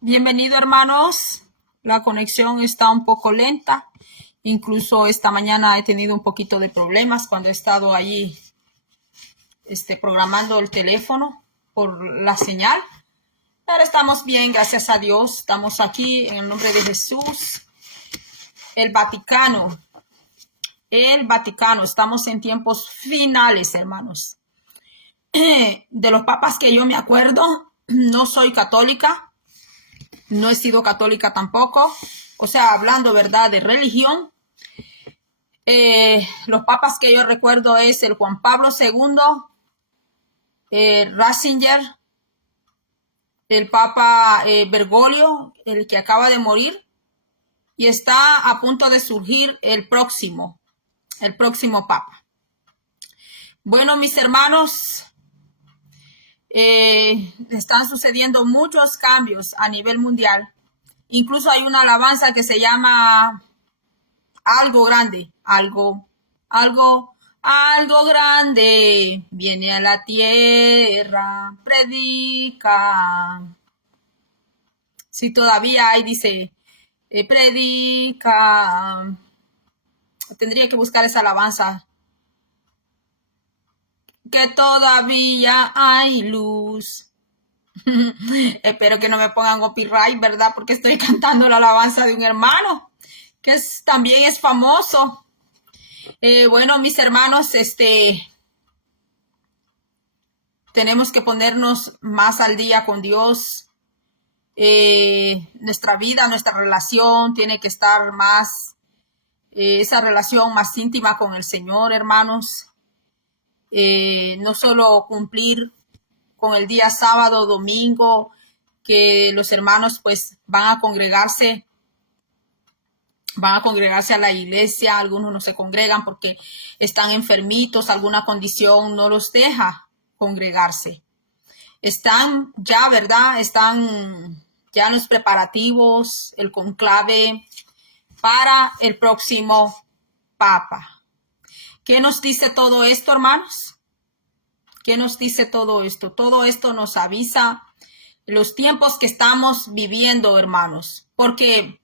Bienvenido, hermanos. La conexión está un poco lenta. Incluso esta mañana he tenido un poquito de problemas cuando he estado allí programando el teléfono por la señal. Pero estamos bien, gracias a Dios. Estamos aquí en el nombre de Jesús. El Vaticano. Estamos en tiempos finales, hermanos. De los papas que yo me acuerdo, no soy católica. No he sido católica tampoco. O sea, hablando, ¿verdad?, de religión. Los papas que yo recuerdo es el Juan Pablo II, Ratzinger, el Papa Bergoglio, el que acaba de morir. Y está a punto de surgir el próximo Papa. Bueno, mis hermanos, están sucediendo muchos cambios a nivel mundial. Incluso hay una alabanza que se llama algo grande, algo grande viene a la tierra, predica. Si todavía hay, dice, predica. Tendría que buscar esa alabanza. Que todavía hay luz. Espero que no me pongan copyright, ¿verdad? Porque estoy cantando la alabanza de un hermano que también es famoso. Bueno, mis hermanos, tenemos que ponernos más al día con Dios. Nuestra vida, nuestra relación tiene que estar más, esa relación más íntima con el Señor, hermanos. No solo cumplir con el día sábado, domingo, que los hermanos pues van a congregarse a la iglesia. Algunos no se congregan porque están enfermitos, alguna condición no los deja congregarse. Están ya, ¿verdad? Están ya en los preparativos, el conclave para el próximo Papa. ¿Qué nos dice todo esto, hermanos? ¿Qué nos dice todo esto? Todo esto nos avisa los tiempos que estamos viviendo, hermanos, porque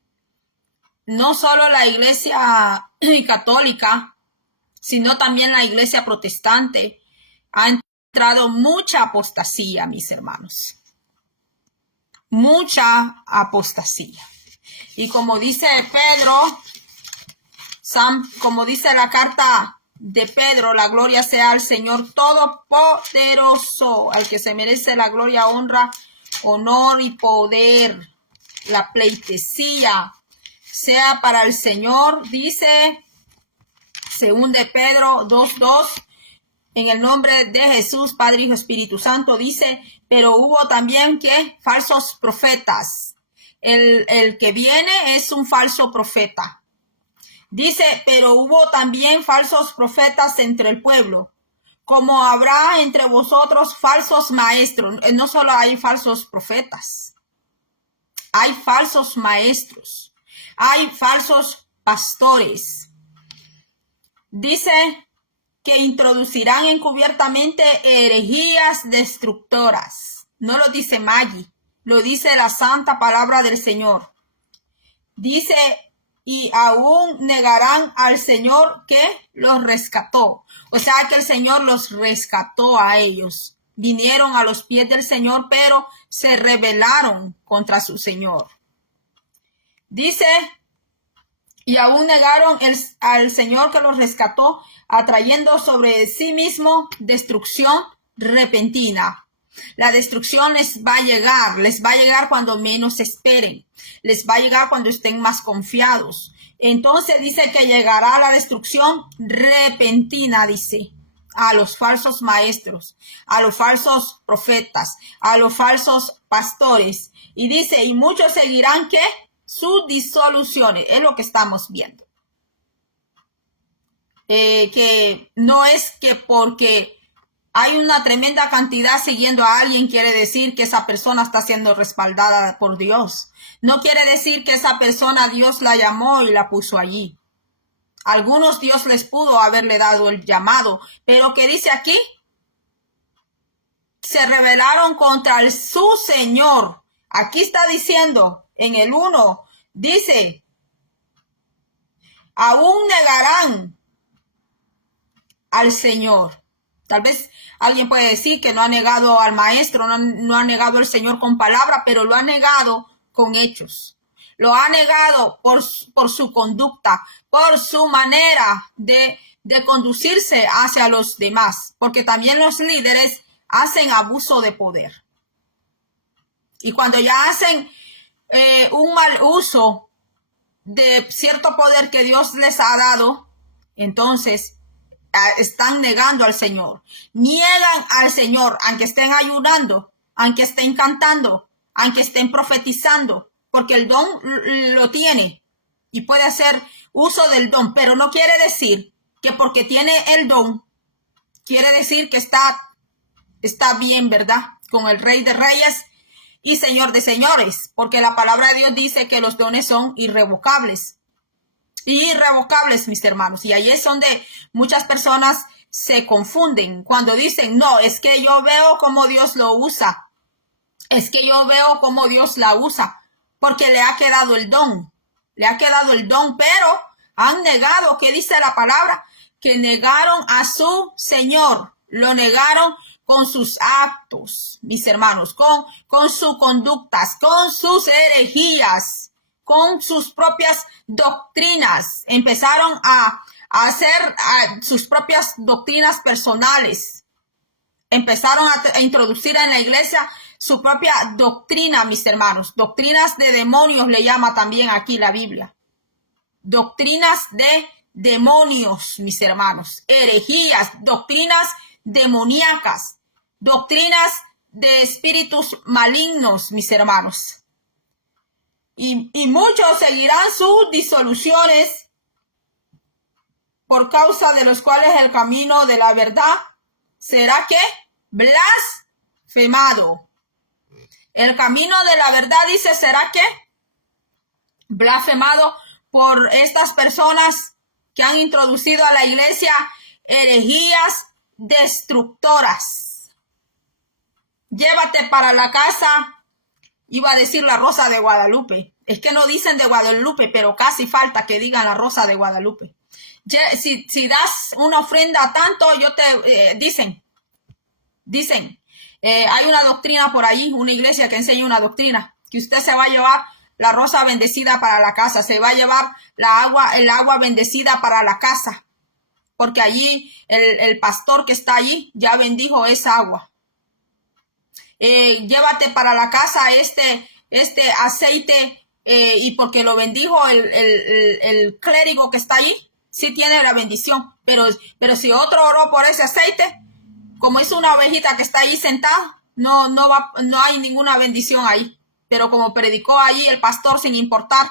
no solo la iglesia católica, sino también la iglesia protestante ha entrado mucha apostasía, mis hermanos. Mucha apostasía. Y como dice Pedro, como dice la carta de Pedro, la gloria sea al Señor Todopoderoso, al que se merece la gloria, honra, honor y poder. La pleitesía sea para el Señor, dice según de Pedro 2:2, en el nombre de Jesús, Padre, Hijo, Espíritu Santo, dice, pero hubo también que falsos profetas. El que viene es un falso profeta. Dice, pero hubo también falsos profetas entre el pueblo, como habrá entre vosotros falsos maestros. No solo hay falsos profetas, hay falsos maestros, hay falsos pastores. Dice que introducirán encubiertamente herejías destructoras. No lo dice Maggie, lo dice la santa palabra del Señor. Dice, y aún negarán al Señor que los rescató. O sea que el Señor los rescató a ellos. Vinieron a los pies del Señor, pero se rebelaron contra su Señor. Dice, y aún negaron al Señor que los rescató, atrayendo sobre sí mismo destrucción repentina. La destrucción les va a llegar cuando menos esperen, les va a llegar cuando estén más confiados. Entonces dice que llegará la destrucción repentina, dice, a los falsos maestros, a los falsos profetas, a los falsos pastores. Y dice, y muchos seguirán que sus disoluciones, es lo que estamos viendo. Que no es que porque hay una tremenda cantidad siguiendo a alguien quiere decir que esa persona está siendo respaldada por Dios. No quiere decir que esa persona Dios la llamó y la puso allí. Algunos Dios les pudo haberle dado el llamado, pero ¿qué dice aquí? Se rebelaron contra su Señor, Aquí está diciendo, en el 1, dice, aún negarán al Señor. Tal vez alguien puede decir que no ha negado al Maestro, no ha negado al Señor con palabra, pero lo ha negado con hechos. Lo ha negado por su conducta, por su manera de conducirse hacia los demás, porque también los líderes hacen abuso de poder. Y cuando ya hacen un mal uso de cierto poder que Dios les ha dado, entonces están negando al Señor. Niegan al Señor, aunque estén ayunando, aunque estén cantando, aunque estén profetizando, porque el don lo tiene y puede hacer uso del don, pero no quiere decir que porque tiene el don, quiere decir que está bien, ¿verdad? Con el Rey de Reyes y Señor de Señores, porque la palabra de Dios dice que los dones son irrevocables. Irrevocables, mis hermanos. Y ahí es donde muchas personas se confunden cuando dicen, no, es que yo veo cómo Dios lo usa. Es que yo veo cómo Dios la usa, porque le ha quedado el don. Le ha quedado el don, pero han negado, ¿qué dice la palabra? Que negaron a su Señor. Lo negaron con sus actos, mis hermanos, con sus conductas, con sus herejías, con sus propias doctrinas. Empezaron a hacer sus propias doctrinas personales. Empezaron a introducir en la iglesia su propia doctrina, mis hermanos. Doctrinas de demonios le llama también aquí la Biblia. Doctrinas de demonios, mis hermanos. Herejías, doctrinas demoníacas, doctrinas de espíritus malignos, mis hermanos. Y muchos seguirán sus disoluciones por causa de los cuales el camino de la verdad será ¿qué? Blasfemado. El camino de la verdad, dice, será ¿qué? Blasfemado por estas personas que han introducido a la iglesia herejías destructoras. Llévate para la casa, iba a decir la Rosa de Guadalupe. Es que no dicen de Guadalupe, pero casi falta que digan la Rosa de Guadalupe. Si das una ofrenda tanto, dicen, hay una doctrina por ahí, una iglesia que enseña una doctrina, que usted se va a llevar la rosa bendecida para la casa, se va a llevar el agua bendecida para la casa, porque allí el pastor que está allí ya bendijo esa agua. Llévate para la casa este aceite, y porque lo bendijo el clérigo que está allí, sí tiene la bendición, pero si otro oró por ese aceite, como es una ovejita que está ahí sentada, no hay ninguna bendición ahí. Pero como predicó ahí el pastor, sin importar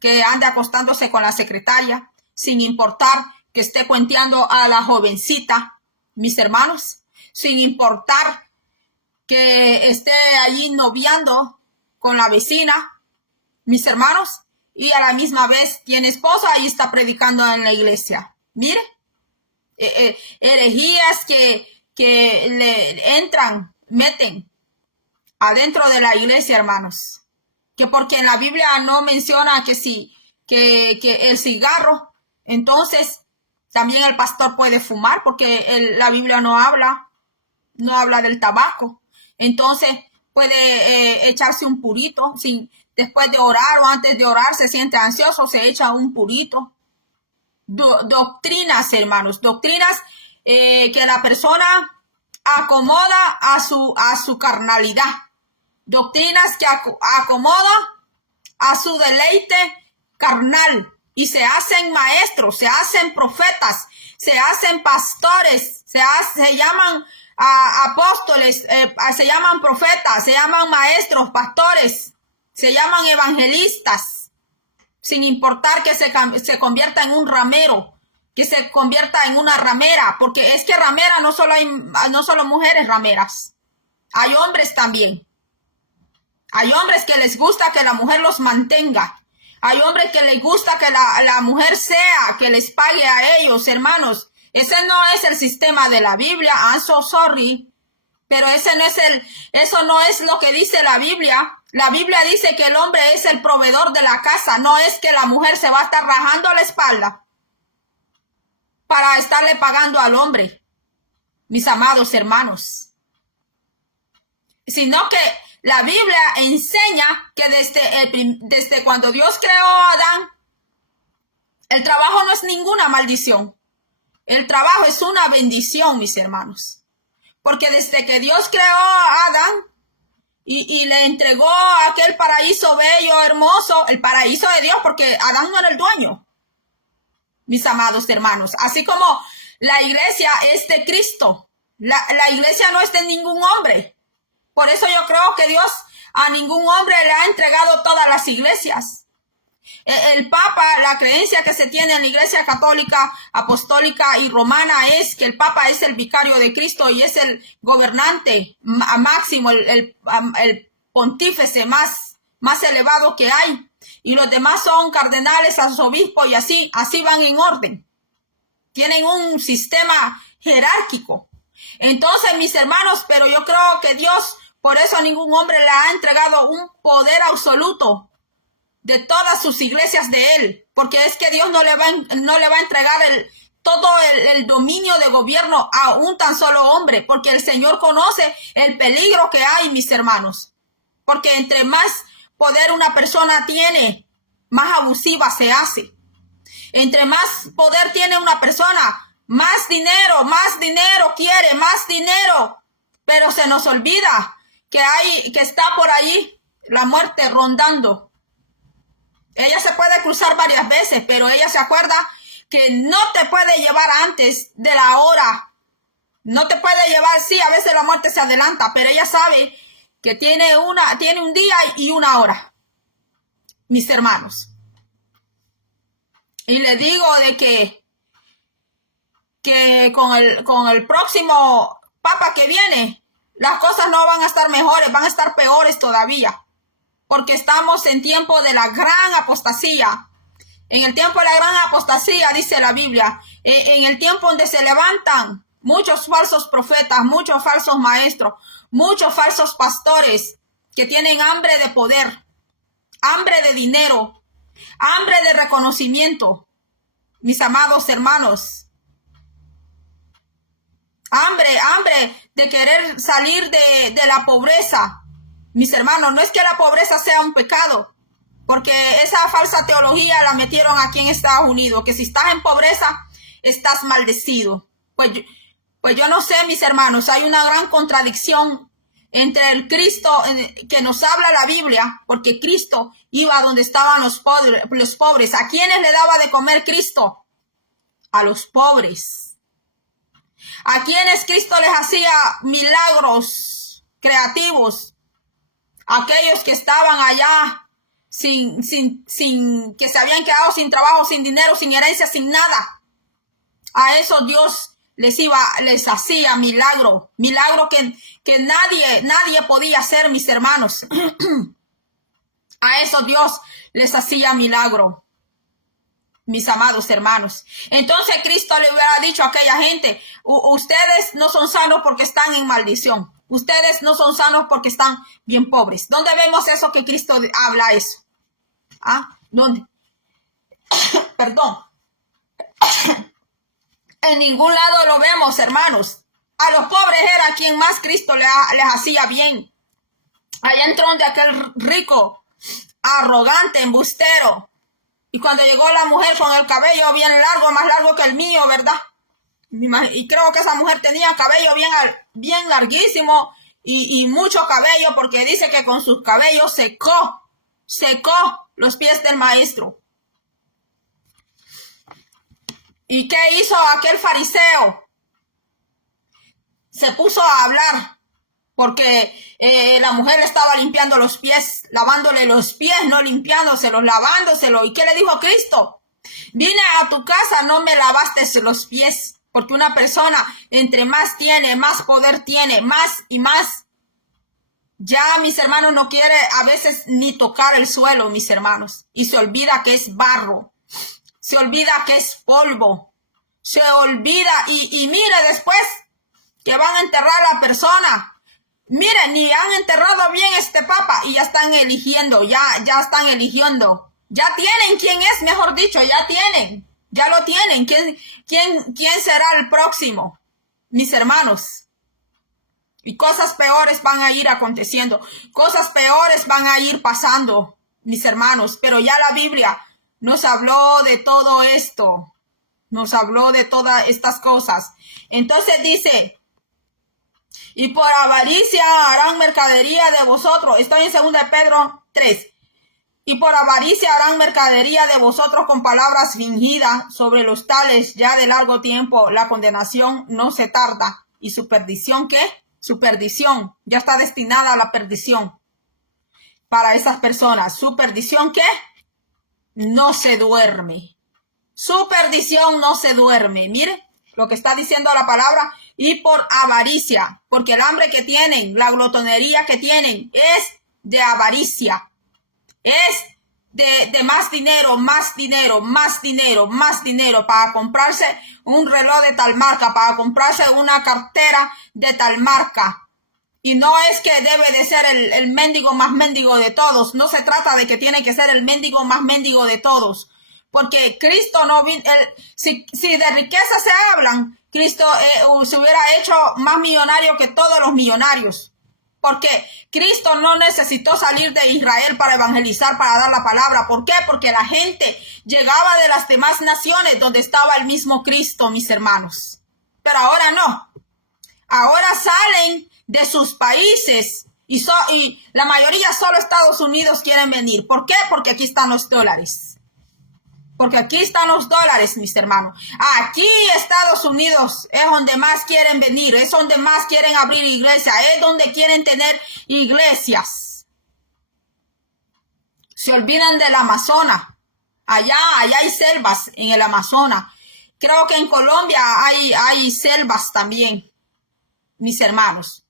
que ande acostándose con la secretaria, sin importar que esté cuenteando a la jovencita, mis hermanos, sin importar que esté allí noviando con la vecina, mis hermanos, y a la misma vez tiene esposa y está predicando en la iglesia. Mire, herejías que le entran, meten adentro de la iglesia, hermanos. Que porque en la Biblia no menciona que el cigarro, entonces también el pastor puede fumar, porque la Biblia no habla del tabaco. Entonces puede echarse un purito, después de orar o antes de orar se siente ansioso, se echa un purito. Doctrinas, hermanos, doctrinas que la persona acomoda a su carnalidad. Doctrinas que acomoda a su deleite carnal y se hacen maestros, se hacen profetas, se hacen pastores, se llaman apóstoles, se llaman profetas, se llaman maestros, pastores, se llaman evangelistas, sin importar que se convierta en un ramero, que se convierta en una ramera, porque es que ramera no solo mujeres rameras, hay hombres también. Hay hombres que les gusta que la mujer los mantenga. Hay hombres que les gusta que la mujer sea, que les pague a ellos, hermanos. Ese no es el sistema de la Biblia. I'm so sorry. Pero eso no es lo que dice la Biblia. La Biblia dice que el hombre es el proveedor de la casa. No es que la mujer se va a estar rajando la espalda para estarle pagando al hombre, mis amados hermanos. Sino que la Biblia enseña que desde cuando Dios creó a Adán, el trabajo no es ninguna maldición. El trabajo es una bendición, mis hermanos. Porque desde que Dios creó a Adán y le entregó aquel paraíso bello, hermoso, el paraíso de Dios, porque Adán no era el dueño, mis amados hermanos. Así como la iglesia es de Cristo, la iglesia no es de ningún hombre. Por eso yo creo que Dios a ningún hombre le ha entregado todas las iglesias. El Papa, la creencia que se tiene en la Iglesia Católica, Apostólica y Romana es que el Papa es el vicario de Cristo y es el gobernante máximo, el pontífice más elevado que hay. Y los demás son cardenales, arzobispos y así van en orden. Tienen un sistema jerárquico. Entonces, mis hermanos, pero yo creo que Dios, por eso a ningún hombre le ha entregado un poder absoluto de todas sus iglesias de él, porque es que Dios no le va a entregar todo el dominio de gobierno a un tan solo hombre, porque el Señor conoce el peligro que hay, mis hermanos, porque entre más poder una persona tiene, más abusiva se hace. Entre más poder tiene una persona, más dinero quiere, más dinero, pero se nos olvida que está por ahí la muerte rondando. Ella se puede cruzar varias veces, pero ella se acuerda que no te puede llevar antes de la hora. No te puede llevar, sí, a veces la muerte se adelanta, pero ella sabe que tiene un día y una hora, mis hermanos. Y le digo de que con el próximo papa que viene, las cosas no van a estar mejores, van a estar peores todavía. Porque estamos en tiempo de la gran apostasía. En el tiempo de la gran apostasía, dice la Biblia, en el tiempo donde se levantan muchos falsos profetas, muchos falsos maestros, muchos falsos pastores que tienen hambre de poder, hambre de dinero, hambre de reconocimiento, mis amados hermanos. Hambre de querer salir de la pobreza. Mis hermanos, no es que la pobreza sea un pecado, porque esa falsa teología la metieron aquí en Estados Unidos, que si estás en pobreza, estás maldecido. Pues yo no sé, mis hermanos, hay una gran contradicción entre el Cristo que nos habla la Biblia, porque Cristo iba donde estaban los pobres. ¿A quiénes le daba de comer Cristo? A los pobres. ¿A quienes Cristo les hacía milagros creativos? Aquellos que estaban allá que se habían quedado sin trabajo, sin dinero, sin herencia, sin nada. A eso Dios les hacía milagro que nadie podía hacer, mis hermanos. A eso Dios les hacía milagro, mis amados hermanos. Entonces Cristo le hubiera dicho a aquella gente, ustedes no son sanos porque están en maldición. Ustedes no son sanos porque están bien pobres. ¿Dónde vemos eso que Cristo habla eso? ¿Ah? ¿Dónde? Perdón. En ningún lado lo vemos, hermanos. A los pobres era quien más Cristo les hacía bien. Allá entró donde aquel rico, arrogante, embustero. Y cuando llegó la mujer con el cabello bien largo, más largo que el mío, ¿verdad? Y creo que esa mujer tenía cabello bien larguísimo y mucho cabello, porque dice que con sus cabellos secó los pies del maestro. ¿Y qué hizo aquel fariseo? Se puso a hablar, porque la mujer le estaba limpiando los pies, lavándole los pies, no limpiándoselos, lavándoselos. ¿Y qué le dijo Cristo? Vine a tu casa, no me lavaste los pies. Porque una persona, entre más tiene, más poder tiene, más y más. Ya, mis hermanos, no quiere a veces ni tocar el suelo, mis hermanos. Y se olvida que es barro. Se olvida que es polvo. Se olvida y mire después que van a enterrar a la persona. Miren, ni han enterrado bien este papa y ya están eligiendo, ya están eligiendo. Ya tienen quién es, mejor dicho, ya lo tienen. ¿Quién será el próximo? Mis hermanos. Y cosas peores van a ir aconteciendo. Cosas peores van a ir pasando, mis hermanos. Pero ya la Biblia nos habló de todo esto. Nos habló de todas estas cosas. Entonces dice, y por avaricia harán mercadería de vosotros. Estoy en 2 de Pedro 3. Y por avaricia harán mercadería de vosotros con palabras fingidas. Sobre los tales ya de largo tiempo la condenación no se tarda. ¿Y su perdición qué? Su perdición ya está destinada a la perdición para esas personas. ¿Su perdición qué? No se duerme. Su perdición no se duerme. Mire lo que está diciendo la palabra. Y por avaricia, porque el hambre que tienen, la glotonería que tienen es de avaricia. Es de más dinero, más dinero, más dinero, más dinero para comprarse un reloj de tal marca, para comprarse una cartera de tal marca. Y no es que debe de ser el mendigo más mendigo de todos. No se trata de que tiene que ser el mendigo más mendigo de todos. Porque Cristo no vino, si de riqueza se hablan, Cristo se hubiera hecho más millonario que todos los millonarios. Porque Cristo no necesitó salir de Israel para evangelizar, para dar la palabra. ¿Por qué? Porque la gente llegaba de las demás naciones donde estaba el mismo Cristo, mis hermanos. Pero ahora no. Ahora salen de sus países y la mayoría solo Estados Unidos quieren venir. ¿Por qué? Porque aquí están los dólares. Porque aquí están los dólares, mis hermanos. Aquí Estados Unidos es donde más quieren venir, es donde más quieren abrir iglesias, es donde quieren tener iglesias. Se olvidan del Amazonas. Allá hay selvas en el Amazonas. Creo que en Colombia hay selvas también, mis hermanos.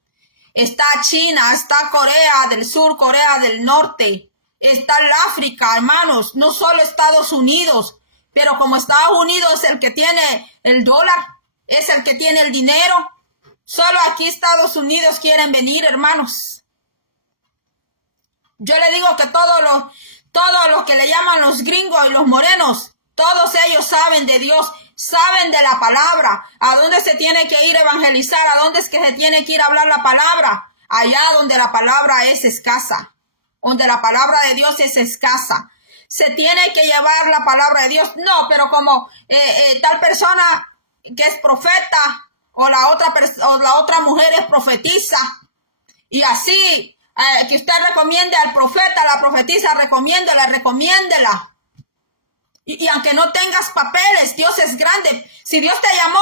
Está China, está Corea del Sur, Corea del Norte. Está el África, hermanos, no solo Estados Unidos, pero como Estados Unidos es el que tiene el dólar, es el que tiene el dinero, solo aquí Estados Unidos quieren venir, hermanos. Yo le digo que todos los que le llaman los gringos y los morenos, todos ellos saben de Dios, saben de la palabra, a dónde se tiene que ir a evangelizar, a dónde es que se tiene que ir a hablar la palabra, allá donde la palabra es escasa. Donde la palabra de Dios es escasa. Se tiene que llevar la palabra de Dios. No, pero como tal persona que es profeta o la otra mujer es profetisa. Y así que usted recomiende al profeta, a la profetisa, recomiéndela. Y aunque no tengas papeles, Dios es grande. Si Dios te llamó,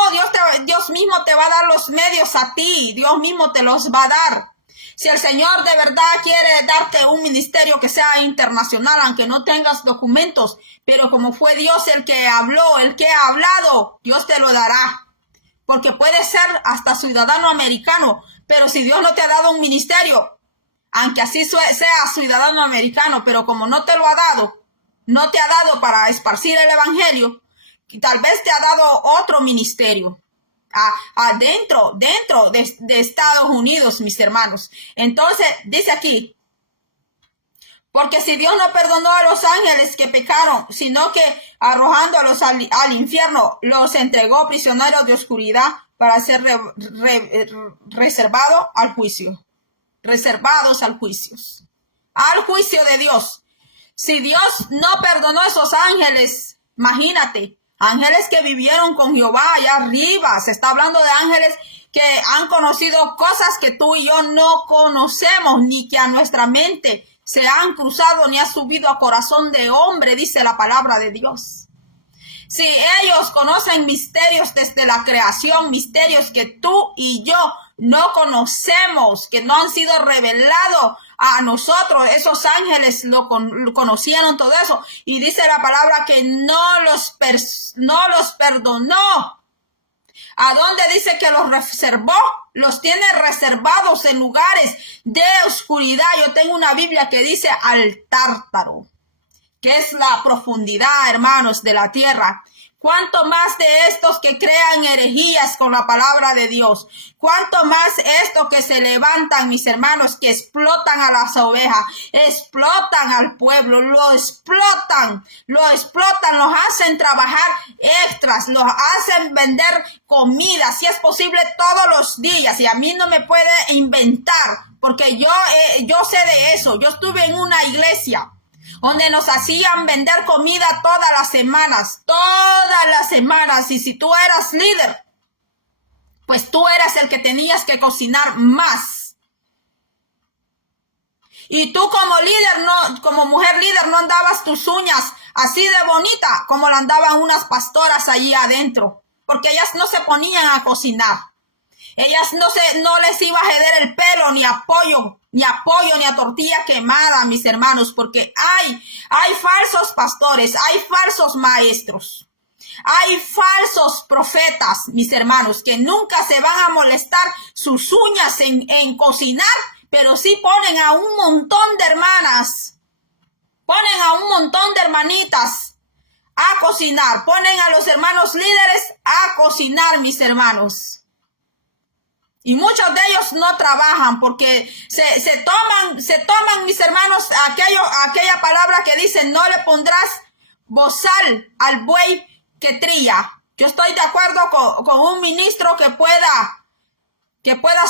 Dios mismo te va a dar los medios a ti. Dios mismo te los va a dar. Si el Señor de verdad quiere darte un ministerio que sea internacional, aunque no tengas documentos, pero como fue Dios el que habló, el que ha hablado, Dios te lo dará. Porque puede ser hasta ciudadano americano, pero si Dios no te ha dado un ministerio, aunque así sea ciudadano americano, pero como no te lo ha dado, no te ha dado para esparcir el evangelio, y tal vez te ha dado otro ministerio. Dentro de Estados Unidos, mis hermanos. Entonces, dice aquí, porque si Dios no perdonó a los ángeles que pecaron, sino que arrojándolos al infierno, los entregó prisioneros de oscuridad para ser reservados al juicio. Reservados al juicio. Al juicio de Dios. Si Dios no perdonó a esos ángeles, imagínate, ángeles que vivieron con Jehová allá arriba. Se está hablando de ángeles que han conocido cosas que tú y yo no conocemos, ni que a nuestra mente se han cruzado, ni ha subido a corazón de hombre, dice la palabra de Dios. Si ellos conocen misterios desde la creación, misterios que tú y yo no conocemos, que no han sido revelados a nosotros, esos ángeles lo conocieron todo eso. Y dice la palabra que no los perdonó. ¿A dónde dice que los reservó? Los tiene reservados en lugares de oscuridad. Yo tengo una Biblia que dice al tártaro, que es la profundidad, hermanos, de la tierra. Cuánto más de estos que crean herejías con la palabra de Dios. Cuánto más estos que se levantan, mis hermanos, que explotan a las ovejas, explotan al pueblo, lo explotan, los hacen trabajar extras, los hacen vender comida, si es posible todos los días. Y a mí no me puede inventar, porque yo sé de eso. Yo estuve en una iglesia donde nos hacían vender comida todas las semanas, y si tú eras líder, pues tú eras el que tenías que cocinar más. Y tú como líder, como mujer líder, no andabas tus uñas así de bonita como la andaban unas pastoras allí adentro, porque ellas no se ponían a cocinar. Ellas no les iba a ceder el pelo, ni apoyo, ni a tortilla quemada, mis hermanos, porque hay falsos pastores, hay falsos maestros, hay falsos profetas, mis hermanos, que nunca se van a molestar sus uñas en cocinar, pero sí ponen a un montón de hermanas, ponen a un montón de hermanitas a cocinar, ponen a los hermanos líderes a cocinar, mis hermanos. Y muchos de ellos no trabajan porque se toman, mis hermanos, aquella palabra que dice, no le pondrás bozal al buey que trilla. Yo estoy de acuerdo con un ministro que pueda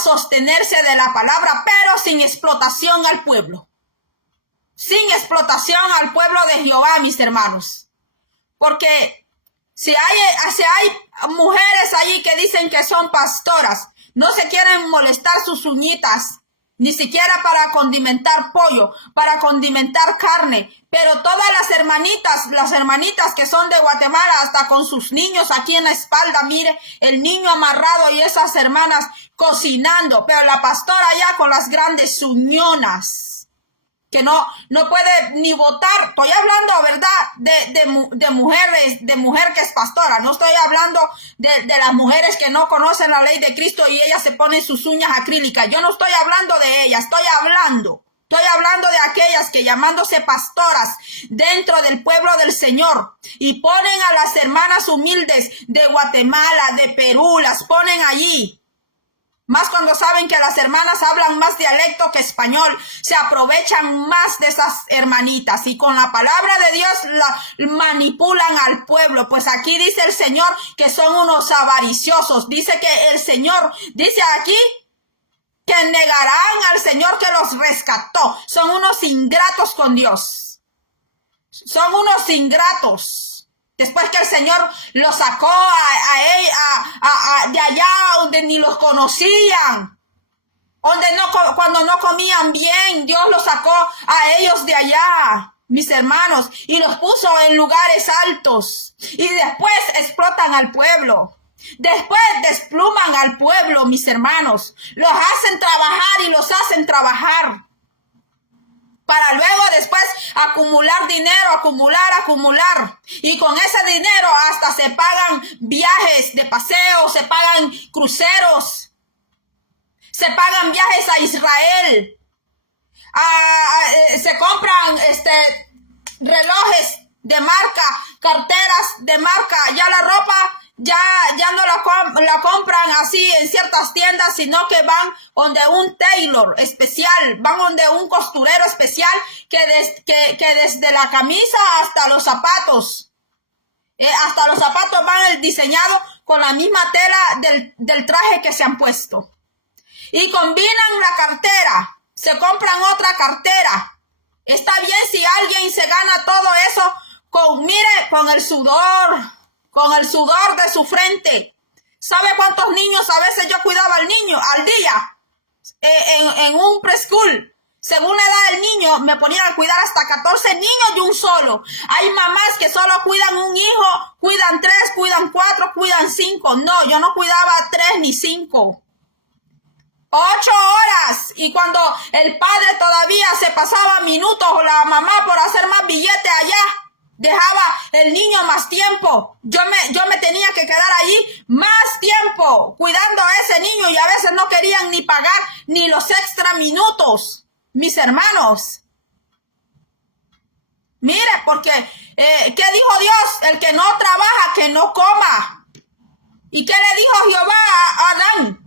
sostenerse de la palabra, pero sin explotación al pueblo. Sin explotación al pueblo de Jehová, mis hermanos. Porque si hay mujeres allí que dicen que son pastoras, no se quieren molestar sus uñitas, ni siquiera para condimentar pollo, para condimentar carne. Pero todas las hermanitas que son de Guatemala, hasta con sus niños aquí en la espalda, mire, el niño amarrado y esas hermanas cocinando. Pero la pastora ya con las grandes uñonas, que no puede ni votar. Estoy hablando, ¿verdad? De mujer que es pastora. No estoy hablando de las mujeres que no conocen la ley de Cristo y ellas se ponen sus uñas acrílicas. Yo no estoy hablando de ellas, estoy hablando de aquellas que llamándose pastoras dentro del pueblo del Señor y ponen a las hermanas humildes de Guatemala, de Perú, las ponen allí. Más cuando saben que las hermanas hablan más dialecto que español, se aprovechan más de esas hermanitas y con la palabra de Dios la manipulan al pueblo. Pues aquí dice el Señor que son unos avariciosos. Dice que el Señor, dice aquí, que negarán al Señor que los rescató. Son unos ingratos con Dios. Son unos ingratos. Después que el Señor los sacó de allá donde ni los conocían, cuando no comían bien, Dios los sacó a ellos de allá, mis hermanos, y los puso en lugares altos. Y después explotan al pueblo. Después despluman al pueblo, mis hermanos. Los hacen trabajar y los hacen trabajar. Para luego después acumular dinero, acumular. Y con ese dinero hasta se pagan viajes de paseo, se pagan cruceros, se pagan viajes a Israel, se compran relojes de marca, carteras de marca, ya la ropa ya no la compran así en ciertas tiendas, sino que van donde un tailor especial, van donde un costurero especial que desde la camisa hasta los zapatos van diseñados con la misma tela del traje que se han puesto. Y combinan la cartera, se compran otra cartera. Está bien si alguien se gana todo eso con el sudor de su frente. ¿Sabe cuántos niños a veces yo cuidaba al día? En un preschool. Según la edad del niño, me ponían a cuidar hasta 14 niños de un solo. Hay mamás que solo cuidan un hijo, cuidan 3, cuidan 4, cuidan 5. No, yo no cuidaba 3 ni 5. 8 horas. Y cuando el padre todavía se pasaba minutos o la mamá por hacer más billete allá, dejaba el niño más tiempo. Yo me tenía que quedar ahí más tiempo cuidando a ese niño y a veces no querían ni pagar ni los extra minutos, mis hermanos. Mire, porque, ¿qué dijo Dios? El que no trabaja, que no coma. ¿Y qué le dijo Jehová a Adán?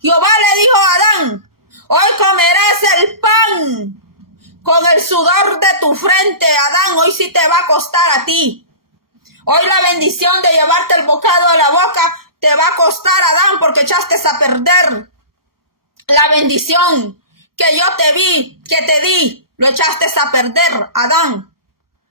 Jehová le dijo a Adán, hoy comerás el pan con el sudor de tu frente, Adán, hoy sí te va a costar a ti. Hoy la bendición de llevarte el bocado a la boca te va a costar, Adán, porque echaste a perder la bendición que yo te vi, que te di, lo echaste a perder, Adán.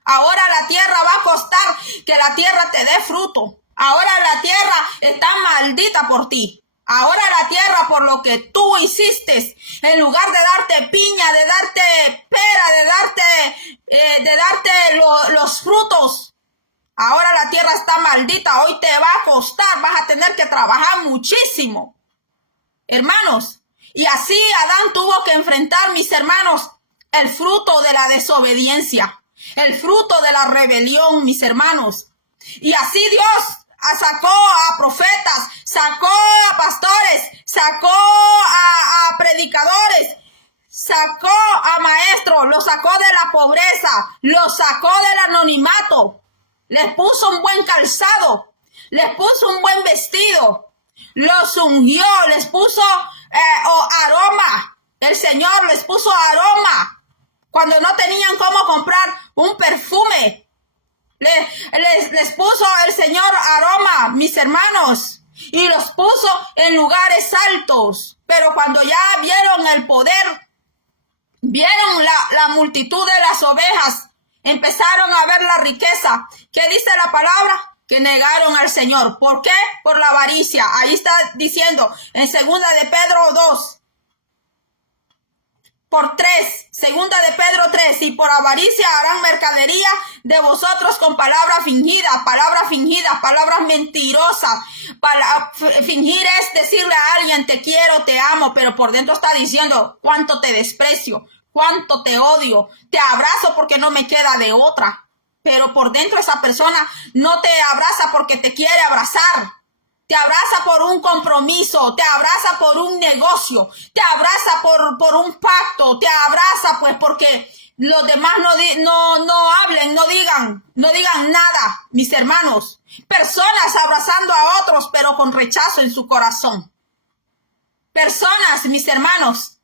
Ahora la tierra va a costar que la tierra te dé fruto. Ahora la tierra está maldita por ti. Ahora la tierra por lo que tú hiciste, en lugar de darte piña, de darte pera, de darte los frutos. Ahora la tierra está maldita. Hoy te va a costar, vas a tener que trabajar muchísimo. Hermanos, y así Adán tuvo que enfrentar, mis hermanos, el fruto de la desobediencia, el fruto de la rebelión, mis hermanos. Y así Dios sacó a profetas, sacó a pastores, sacó a predicadores, sacó a maestros, los sacó de la pobreza, los sacó del anonimato, les puso un buen calzado, les puso un buen vestido, los ungió, les puso aroma. El Señor les puso aroma cuando no tenían cómo comprar un perfume. Les puso el Señor aroma, mis hermanos, y los puso en lugares altos. Pero cuando ya vieron el poder, vieron la multitud de las ovejas, empezaron a ver la riqueza. ¿Qué dice la palabra? Que negaron al Señor. ¿Por qué? Por la avaricia. Ahí está diciendo en segunda de Pedro 2. Por 3, segunda de Pedro 3, y por avaricia harán mercadería de vosotros con palabras fingidas, palabras mentirosas. Fingir es decirle a alguien te quiero, te amo, pero por dentro está diciendo cuánto te desprecio, cuánto te odio, te abrazo porque no me queda de otra. Pero por dentro esa persona no te abraza porque te quiere abrazar. Te abraza por un compromiso, te abraza por un negocio, te abraza por un pacto, te abraza pues porque los demás no hablen, no digan nada, mis hermanos. Personas abrazando a otros pero con rechazo en su corazón. Personas, mis hermanos,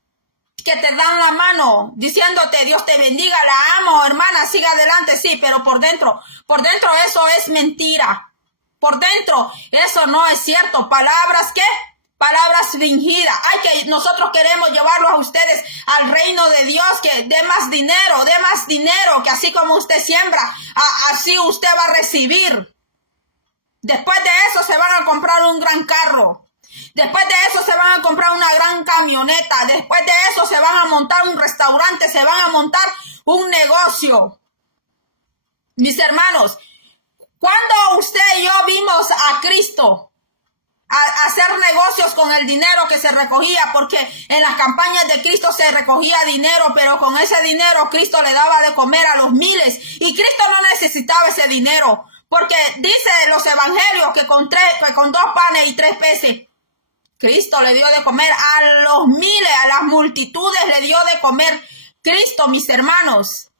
que te dan la mano diciéndote Dios te bendiga, la amo, hermana, siga adelante, sí, pero por dentro eso es mentira. Por dentro, eso no es cierto. ¿Palabras qué? Palabras fingidas. Que nosotros queremos llevarlos a ustedes al reino de Dios, que dé más dinero, que así como usted siembra, así usted va a recibir. Después de eso se van a comprar un gran carro. Después de eso se van a comprar una gran camioneta. Después de eso se van a montar un restaurante, se van a montar un negocio. Mis hermanos, cuando usted y yo vimos a Cristo a hacer negocios con el dinero que se recogía, porque en las campañas de Cristo se recogía dinero, pero con ese dinero Cristo le daba de comer a los miles y Cristo no necesitaba ese dinero, porque dice los evangelios que con 2 panes y 3 peces Cristo le dio de comer a los miles, a las multitudes le dio de comer Cristo, mis hermanos.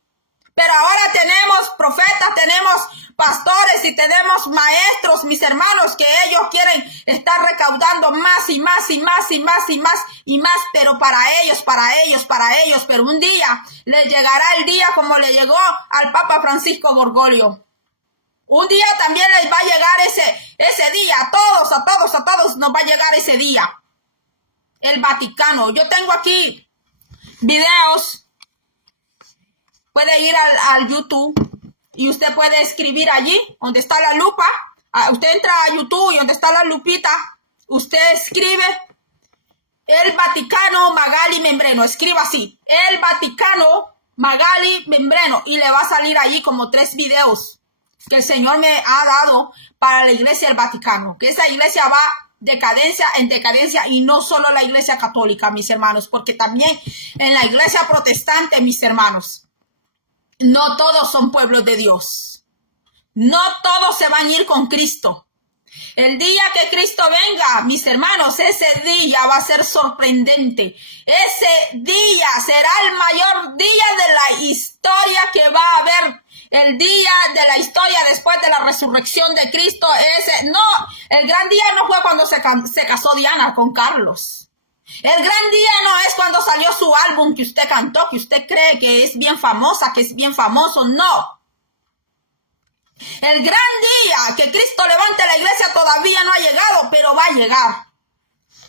Pero ahora tenemos profetas, tenemos pastores y tenemos maestros, mis hermanos, que ellos quieren estar recaudando más y más y más y más y más y más, pero para ellos, pero un día les llegará el día como le llegó al Papa Francisco Bergoglio. Un día también les va a llegar ese día, a todos nos va a llegar ese día. El Vaticano, yo tengo aquí videos. Puede ir al YouTube y usted puede escribir allí, donde está la lupa. Usted entra a YouTube y donde está la lupita, usted escribe el Vaticano Magali Membreno. Escriba así, el Vaticano Magali Membreno. Y le va a salir allí como 3 videos que el Señor me ha dado para la iglesia del Vaticano. Que esa iglesia va decadencia en decadencia y no solo la iglesia católica, mis hermanos, porque también en la iglesia protestante, mis hermanos. No todos son pueblos de Dios. No todos se van a ir con Cristo. El día que Cristo venga, mis hermanos, ese día va a ser sorprendente. Ese día será el mayor día de la historia que va a haber el día de la historia después de la resurrección de Cristo. El gran día no fue cuando se casó Diana con Carlos. El gran día no es cuando salió su álbum que usted cantó, que usted cree que es bien famosa, que es bien famoso. No. El gran día que Cristo levante la iglesia todavía no ha llegado, pero va a llegar.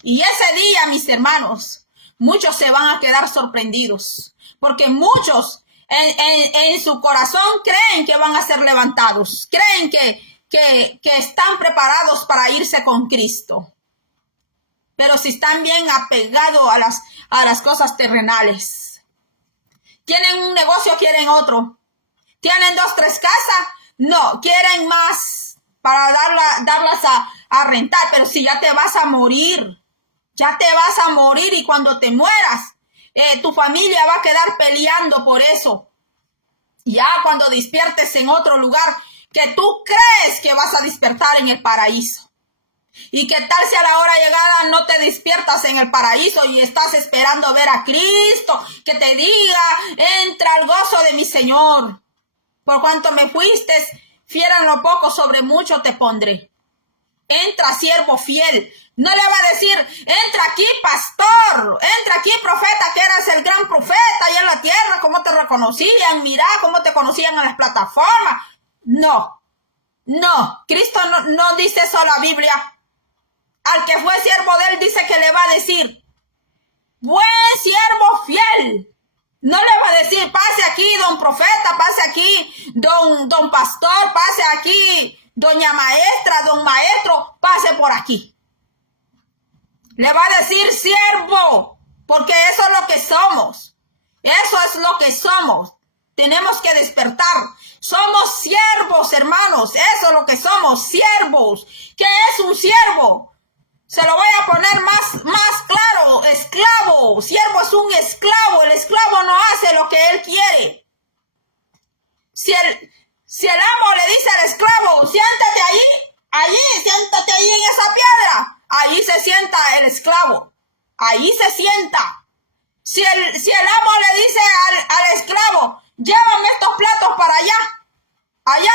Y ese día, mis hermanos, muchos se van a quedar sorprendidos, porque muchos en su corazón creen que van a ser levantados, creen que están preparados para irse con Cristo. Pero si están bien apegados a las cosas terrenales, tienen un negocio, quieren otro, tienen 2, 3 casas, no, quieren más para darlas a rentar. Pero si ya te vas a morir, y cuando te mueras, tu familia va a quedar peleando por eso. Ya cuando despiertes en otro lugar, que tú crees que vas a despertar en el paraíso. ¿Y qué tal si a la hora llegada no te despiertas en el paraíso y estás esperando ver a Cristo que te diga, entra al gozo de mi Señor? Por cuanto me fuiste fiel en lo poco, sobre mucho te pondré. Entra, siervo fiel. No le va a decir, entra aquí, pastor, entra aquí, profeta, que eras el gran profeta allá en la tierra, cómo te reconocían, mira cómo te conocían en las plataformas. No, Cristo no dice eso la Biblia. Al que fue siervo de él dice que le va a decir, buen siervo fiel. No le va a decir, pase aquí, don profeta, pase aquí, don pastor, pase aquí, doña maestra, don maestro, pase por aquí. Le va a decir siervo, porque eso es lo que somos. Eso es lo que somos. Tenemos que despertar. Somos siervos, hermanos. Eso es lo que somos, siervos. ¿Qué es un siervo? Se lo voy a poner más claro. Esclavo. Siervo es un esclavo. El esclavo no hace lo que él quiere. Si el amo le dice al esclavo, siéntate siéntate ahí en esa piedra. Ahí se sienta el esclavo. Ahí se sienta. Si el amo le dice al esclavo, llévame estos platos para allá. Allá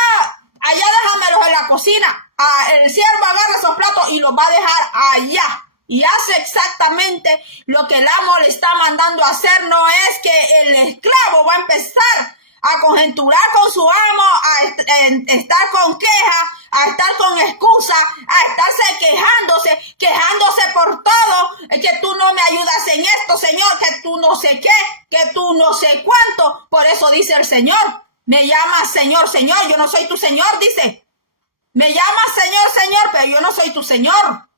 déjamelos en la cocina. El siervo agarra esos platos y los va a dejar allá. Y hace exactamente lo que el amo le está mandando a hacer. No es que el esclavo va a empezar a conjeturar con su amo, a estar con queja, a estar con excusa, a estarse quejándose por todo, que tú no me ayudas en esto, Señor, que tú no sé qué, que tú no sé cuánto. Por eso dice el Señor, me llamas Señor, Señor, yo no soy tu Señor, dice. Me llamas Señor, Señor, pero yo no soy tu Señor,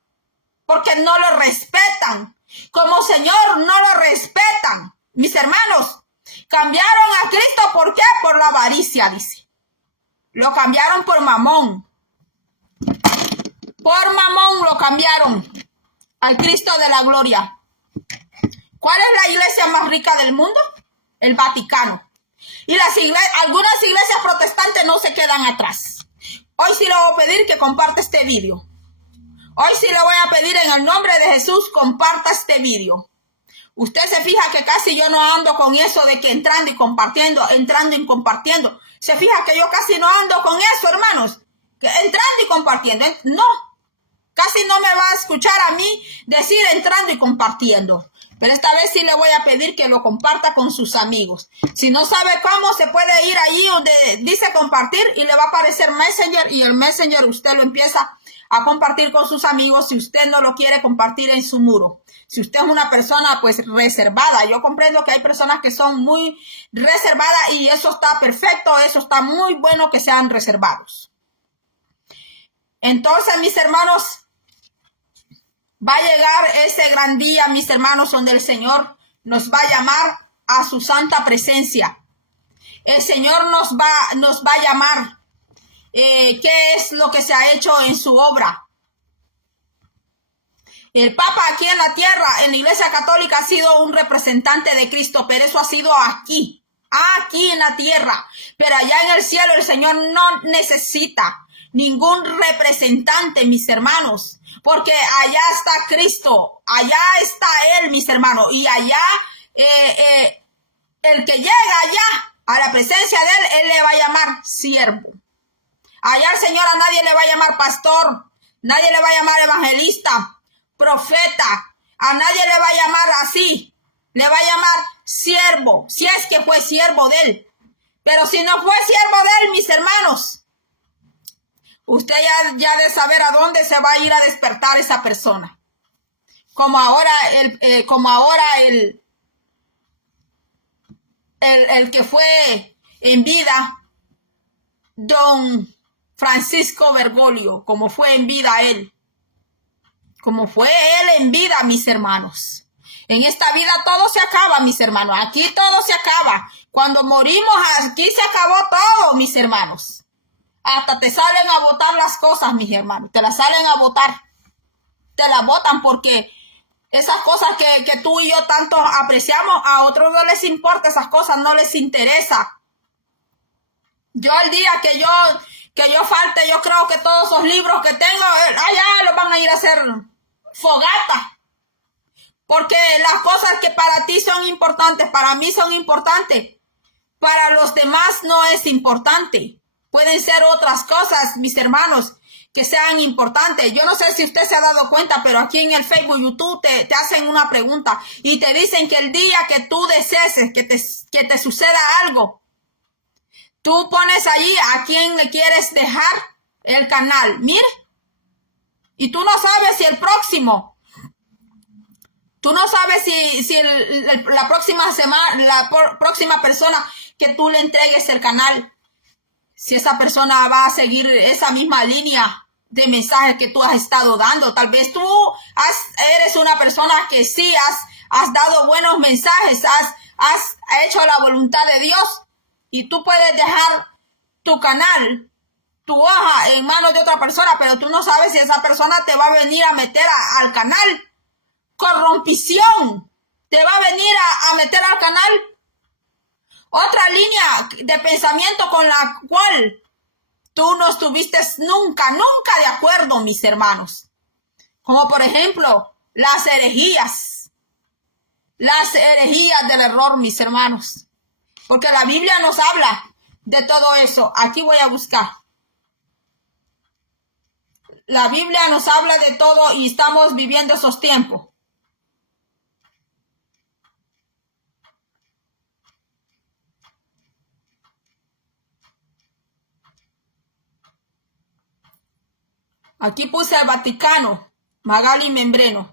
porque no lo respetan. Como Señor no lo respetan. Mis hermanos, cambiaron a Cristo, ¿por qué? Por la avaricia, dice. Lo cambiaron por Mamón. Por Mamón lo cambiaron al Cristo de la gloria. ¿Cuál es la iglesia más rica del mundo? El Vaticano. Y algunas iglesias protestantes no se quedan atrás. Hoy sí le voy a pedir que comparte este vídeo. Hoy sí le voy a pedir en el nombre de Jesús, comparta este vídeo. Usted se fija que casi yo no ando con eso de que entrando y compartiendo. Se fija que yo casi no ando con eso, hermanos. Entrando y compartiendo. No. Casi no me va a escuchar a mí decir entrando y compartiendo. Pero esta vez sí le voy a pedir que lo comparta con sus amigos. Si no sabe cómo, se puede ir ahí donde dice compartir y le va a aparecer Messenger. Y el Messenger usted lo empieza a compartir con sus amigos si usted no lo quiere compartir en su muro. Si usted es una persona pues reservada, yo comprendo que hay personas que son muy reservadas y eso está perfecto, eso está muy bueno que sean reservados. Entonces, mis hermanos, va a llegar ese gran día, mis hermanos, donde el Señor nos va a llamar a su santa presencia. El Señor nos va a llamar. ¿Qué es lo que se ha hecho en su obra? El Papa aquí en la tierra, en la Iglesia Católica, ha sido un representante de Cristo, pero eso ha sido aquí en la tierra. Pero allá en el cielo el Señor no necesita ningún representante, mis hermanos, porque allá está Cristo, allá está Él, mis hermanos, y allá el que llega a la presencia de él le va a llamar siervo. Allá el Señor a nadie le va a llamar pastor, nadie le va a llamar evangelista, profeta, a nadie le va a llamar así, le va a llamar siervo, si es que fue siervo de él. Pero si no fue siervo de él, mis hermanos, usted ya de saber a dónde se va a ir a despertar esa persona. Como ahora el que fue en vida, don Francisco Bergoglio, como fue en vida él. Como fue él en vida, mis hermanos. En esta vida todo se acaba, mis hermanos. Aquí todo se acaba. Cuando morimos, aquí se acabó todo, mis hermanos. Hasta te salen a botar las cosas, mis hermanos. Te las salen a botar. Te las botan porque esas cosas que tú y yo tanto apreciamos, a otros no les importa esas cosas, no les interesa. Yo el día que yo falte, yo creo que todos esos libros que tengo, allá los van a ir a hacer fogata. Porque las cosas que para ti son importantes, para mí son importantes, para los demás no es importante. Pueden ser otras cosas, mis hermanos, que sean importantes. Yo no sé si usted se ha dado cuenta, pero aquí en el Facebook, YouTube, te hacen una pregunta y te dicen que el día que tú desees que te suceda algo, tú pones allí a quién le quieres dejar el canal. Mire, y tú no sabes si el próximo, tú no sabes si la próxima semana, la próxima persona que tú le entregues el canal, si esa persona va a seguir esa misma línea de mensajes que tú has estado dando. Tal vez tú eres una persona que sí has dado buenos mensajes, has hecho la voluntad de Dios y tú puedes dejar tu canal, tu hoja en manos de otra persona, pero tú no sabes si esa persona te va a venir a meter al canal. Corrompición, te va a venir a meter al canal. Otra línea de pensamiento con la cual tú no estuviste nunca de acuerdo, mis hermanos. Como por ejemplo, las herejías del error, mis hermanos. Porque la Biblia nos habla de todo eso. Aquí voy a buscar. La Biblia nos habla de todo y estamos viviendo esos tiempos. Aquí puse el Vaticano, Magali Membreno.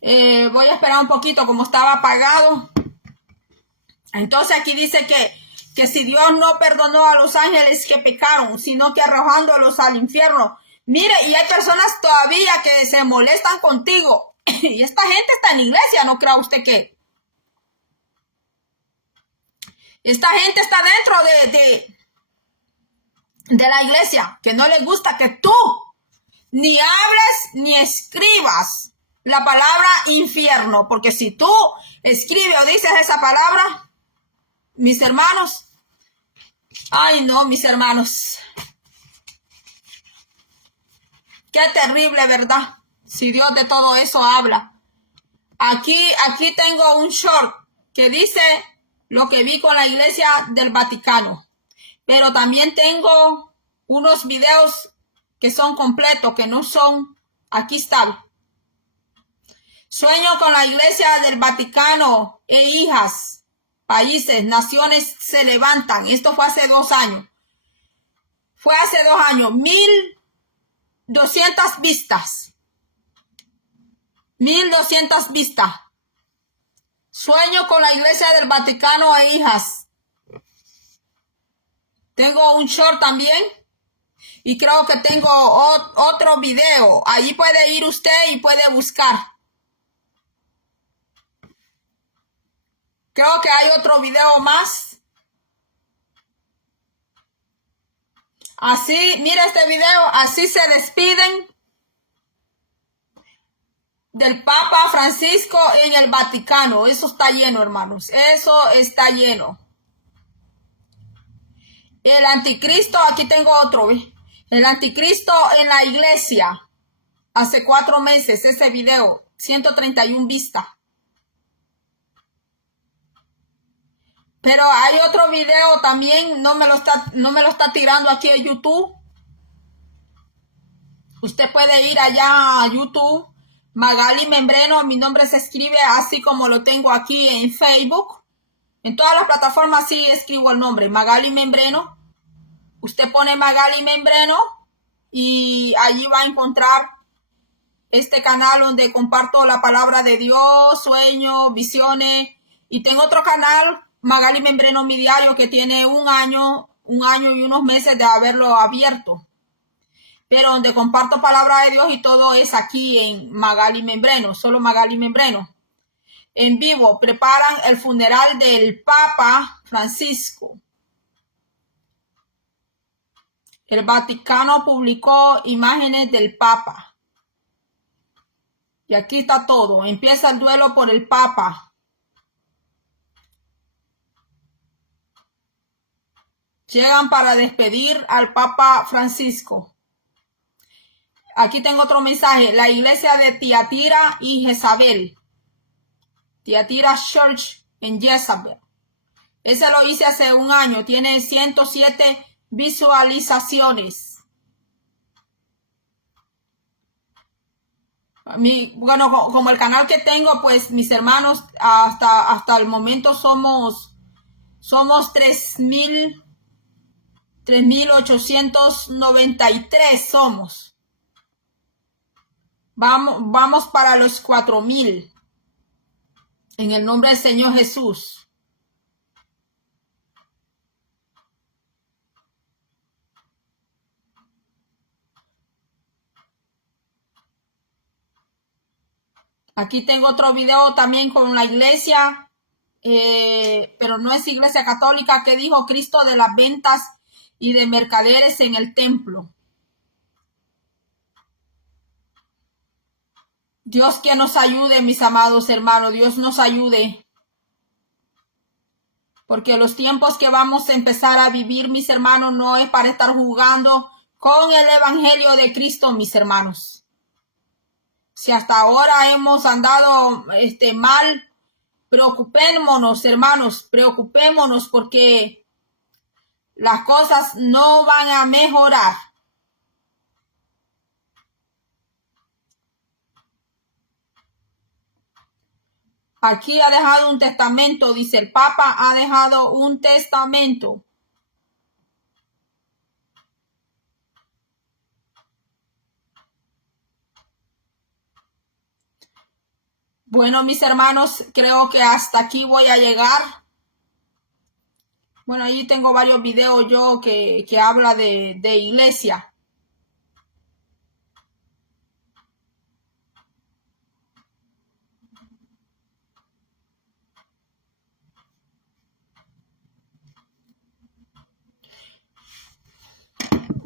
Voy a esperar un poquito, como estaba apagado. Entonces aquí dice que si Dios no perdonó a los ángeles que pecaron, sino que arrojándolos al infierno. Mire, y hay personas todavía que se molestan contigo. Y esta gente está en la iglesia, ¿no crea usted que? Esta gente está dentro de la iglesia, que no les gusta que tú ni hables ni escribas la palabra infierno, porque si tú escribes o dices esa palabra, mis hermanos, ay no, mis hermanos, qué terrible, ¿verdad? Si Dios de todo eso habla. Aquí tengo un short que dice lo que vi con la iglesia del Vaticano. Pero también tengo unos videos que son completos, que no son. Aquí está. Sueño con la iglesia del Vaticano e hijas, países, naciones se levantan. Esto fue hace 2 años. Fue hace 2 años. 1,200 vistas. 1,200 vistas. Sueño con la iglesia del Vaticano e hijas. Tengo un short también y creo que tengo otro video. Allí puede ir usted y puede buscar. Creo que hay otro video más. Así, mira este video, así se despiden del Papa Francisco en el Vaticano. Eso está lleno, hermanos. Eso está lleno. El anticristo, aquí tengo otro, ¿ve? El anticristo en la iglesia. Hace 4 meses ese video, 131 vistas. Pero hay otro video también, no me lo está tirando aquí en YouTube. Usted puede ir allá a YouTube, Magali Membreno, mi nombre se escribe así como lo tengo aquí en Facebook. En todas las plataformas sí escribo el nombre, Magali Membreno. Usted pone Magali Membreno y allí va a encontrar este canal donde comparto la palabra de Dios, sueños, visiones. Y tengo otro canal, Magali Membreno, mi diario, que tiene un año y unos meses de haberlo abierto. Pero donde comparto palabra de Dios y todo es aquí en Magali Membreno, solo Magali Membreno. En vivo, preparan el funeral del Papa Francisco. El Vaticano publicó imágenes del Papa. Y aquí está todo. Empieza el duelo por el Papa. Llegan para despedir al Papa Francisco. Aquí tengo otro mensaje. La iglesia de Tiatira y Jezabel. Tiatira Church en Jezabel. Ese lo hice hace un año. Tiene 107 visualizaciones. Bueno, como el canal que tengo, pues mis hermanos, hasta el momento somos 3,893 somos. Vamos para los 4,000. En el nombre del Señor Jesús. Aquí tengo otro video también con la iglesia, pero no es iglesia católica, que dijo Cristo de las ventas y de mercaderes en el templo. Dios que nos ayude, mis amados hermanos, Dios nos ayude. Porque los tiempos que vamos a empezar a vivir, mis hermanos, no es para estar jugando con el evangelio de Cristo, mis hermanos. Si hasta ahora hemos andado mal, preocupémonos, hermanos, preocupémonos porque las cosas no van a mejorar. Aquí ha dejado un testamento, dice el Papa, ha dejado un testamento. Bueno, mis hermanos, creo que hasta aquí voy a llegar. Bueno, ahí tengo varios videos yo que habla de iglesia.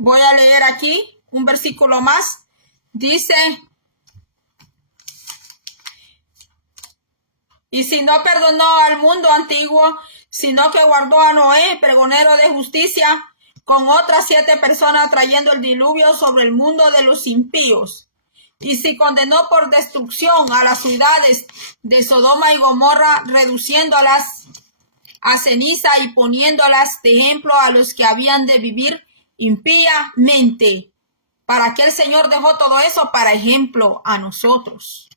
Voy a leer aquí un versículo más. Dice: y si no perdonó al mundo antiguo, sino que guardó a Noé, pregonero de justicia, con otras 7 personas trayendo el diluvio sobre el mundo de los impíos. Y si condenó por destrucción a las ciudades de Sodoma y Gomorra, reduciéndolas a ceniza y poniéndolas de ejemplo a los que habían de vivir impíamente. ¿Para qué el Señor dejó todo eso? Para ejemplo a nosotros.